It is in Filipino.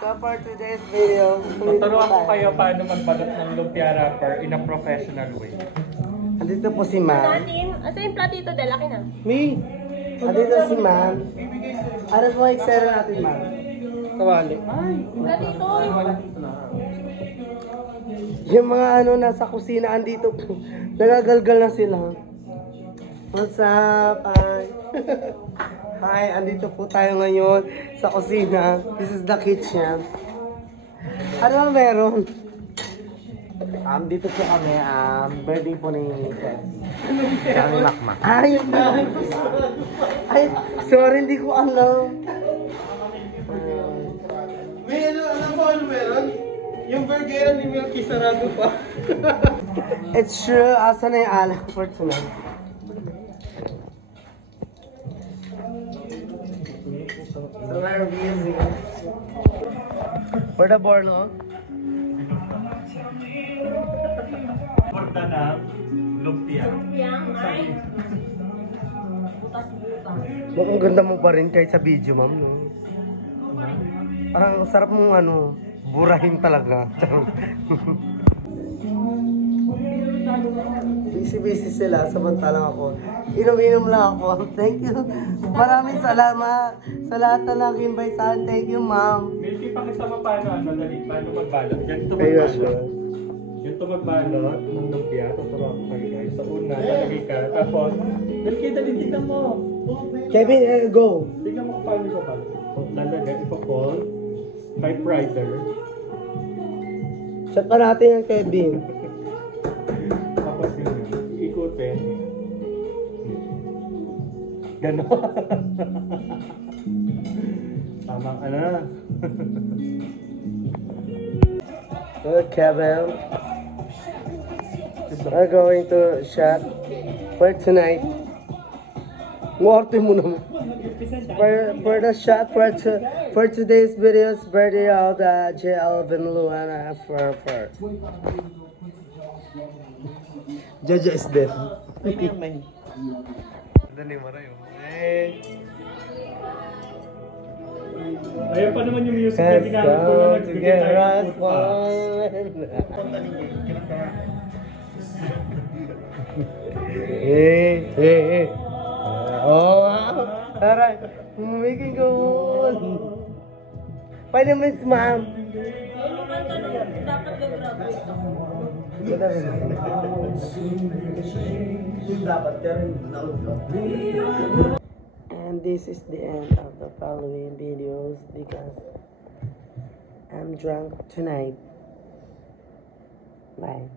So for today's video, Tuturuan ko kayo paano magbalot ng lumpia wrapper in a professional way. andito po si Ma'am. Asa yung platito de? Laki na. Me? Andito si Ma'am. Ano po eksena natin, Ma'am? Kawali. Platito. Yung mga ano nasa kusina andito po. Nagagalgal na sila. What's up? Hi. Hi, andito po tayo ngayon sa kusina. This is the kitchen. Ano ba meron? Dito po kami, birthday po ni Tessie. Ang makmak. Ay, ay, sorry, hindi ko alam. May alam mo ano meron? Yung burger ni Milky sarado pa. It's true, asa na yung alak for tonight? So we're busy. For the borlo? Porta ng lumpia. Yang ay. Butas-butas. Mukhang ganda mo pa rin kahit sa video, ma'am, no? Parang sarap mong ano, burahin talaga. Busy-busy sila, samantalang ako. Inom-inom lang ako. Thank you. Maraming salamat sa lahat na nag-invite sa akin. Thank you, ma'am. Milky, pakisama paano dali, paano magbalot. Ganito Ayun, magbalot. sure. Ganito magbalot ng lumpia. Tuturuan ko kayo guys. Sa una, lalagay ka. Tapos, Milky, dali, tignan mo. Kevin, go. Tignan mo kung paano ko balot. Lalagay, ipapol. Typewriter. Chat pa natin yan, Kevin. Tapos yun, ikutin. Ganon. Tama ka na. So, Kevin, we're going to shot for tonight. Muarte mo naman. For the shot for today's videos, birthday of the JL Luana for Jaja is dead. Dali mo rin. Ayun pa naman yung music na Let's ginamit ko na go nagbigay together tayo as ng food pass. Hey, hey, hey. Oh, alright. We can go on. Pwede mo si ma'am. Dapat gagraduate ako. And this is the end of the following videos because I'm drunk tonight. Bye.